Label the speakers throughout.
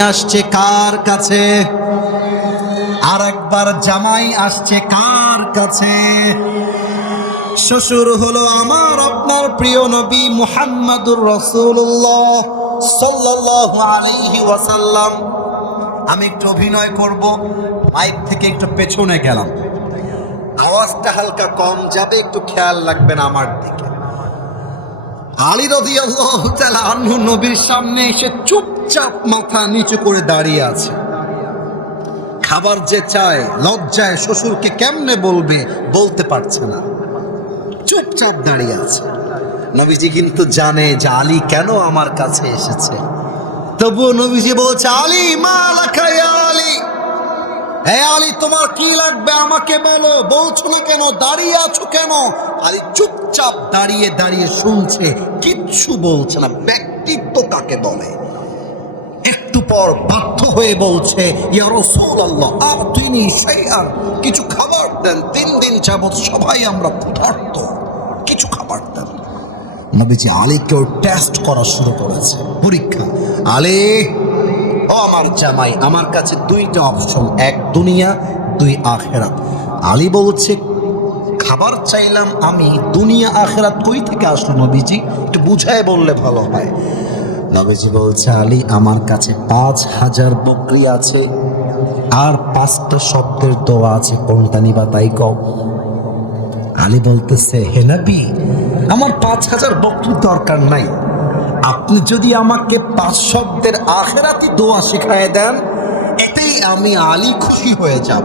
Speaker 1: আসছে কার কাছে? আর একবার জামাই আসছে কার কাছে? শ্বশুর হলো আমার, আপনার প্রিয় নবী মুহাম্মাদুর রসুল্লাহ সাল্লাল্লাহু আলাইহি ওয়াসাল্লাম। আমি একটু অভিনয় করব, মাইক থেকে একটু পেছনে গেলাম। আওয়াজটা হালকা কম যাবে, একটু খেয়াল রাখবেন আমার দিকে। আলী তাআলা আনহু নবীর সামনে এসে চুপচাপ মাথা নিচু করে দাঁড়িয়ে আছে। খাবার যে চায়, লজ্জায় শ্বশুরকে কেমনে বলবে বলতে পারছে না। চুপচাপ দাঁড়িয়ে আছে। নবীজি কিন্তু জানে যে আলী কেন আমার কাছে এসেছে। তবুও নবীজি বলছে, আলী মা আলী। হে আলী, তোমার কি লাগবে আমাকে বলো? বলছো না কেন? দাঁড়িয়ে আছো কেন? আলী চুপচাপ দাঁড়িয়ে দাঁড়িয়ে শুনছে, কিচ্ছু বলছে না। ব্যক্তিত্ব কাকে বলে? একটু পর বাধ্য হয়ে বলছে, ইয়া রাসূলুল্লাহ কিছু খাবার দেন, তিন দিন যাবৎ সবাই আমরা ক্ষুধার্ত। কিছু খাবার দেন। নবীজি আলীকেও টেস্ট করা শুরু করেছে। পরীক্ষা, আলী, ও আমার জামাই, আমার কাছে দুইটা অপশন এক দুনিয়া, দুই আখেরাত। আলী বলছে, খাবার চাইলাম আমি, দুনিয়া, আখেরাত কই থেকে আসলো নবীজি? একটু বুঝায় বললে ভালো হয়। নবীজি বলছে, আলী, আমার কাছে পাঁচ হাজার বকরি আছে আর পাঁচটা শব্দের দোয়া আছে, কোনটা নিবা তাই কও? আলী বলতেছে, হে নবী, আমার পাঁচ হাজার বকরির দরকার নাই। আপনি যদি আমাকে পাঁচ শব্দের আখেরাতি দোয়া শিখায় দেন, এতেই আমি আলী খুশি হয়ে যাব।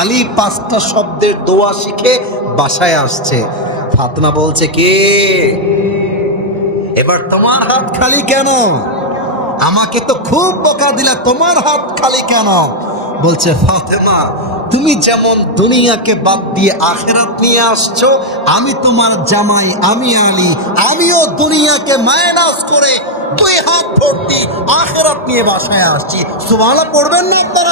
Speaker 1: আলী পাঁচটা শব্দের দোয়া শিখে বাসায় আসছে। ফাতনা বলছে, কে? এবার তোমার হাত খালি কেন? আমাকে তো খুব বকা দিলা, তোমার হাত খালি কেন? বলছে, ফাতেমা, তুমি যেমন দুনিয়াকে বাদ দিয়ে আখেরাত নিয়ে আসছো, আমি তোমার জামাই, আমি আলী, আমিও দুনিয়াকে মাইনাস করে দুই হাত ভর্তি আখেরাত নিয়ে বাসায় আসছি। সুবহানাল্লাহ, পড়বেন না আপনারা?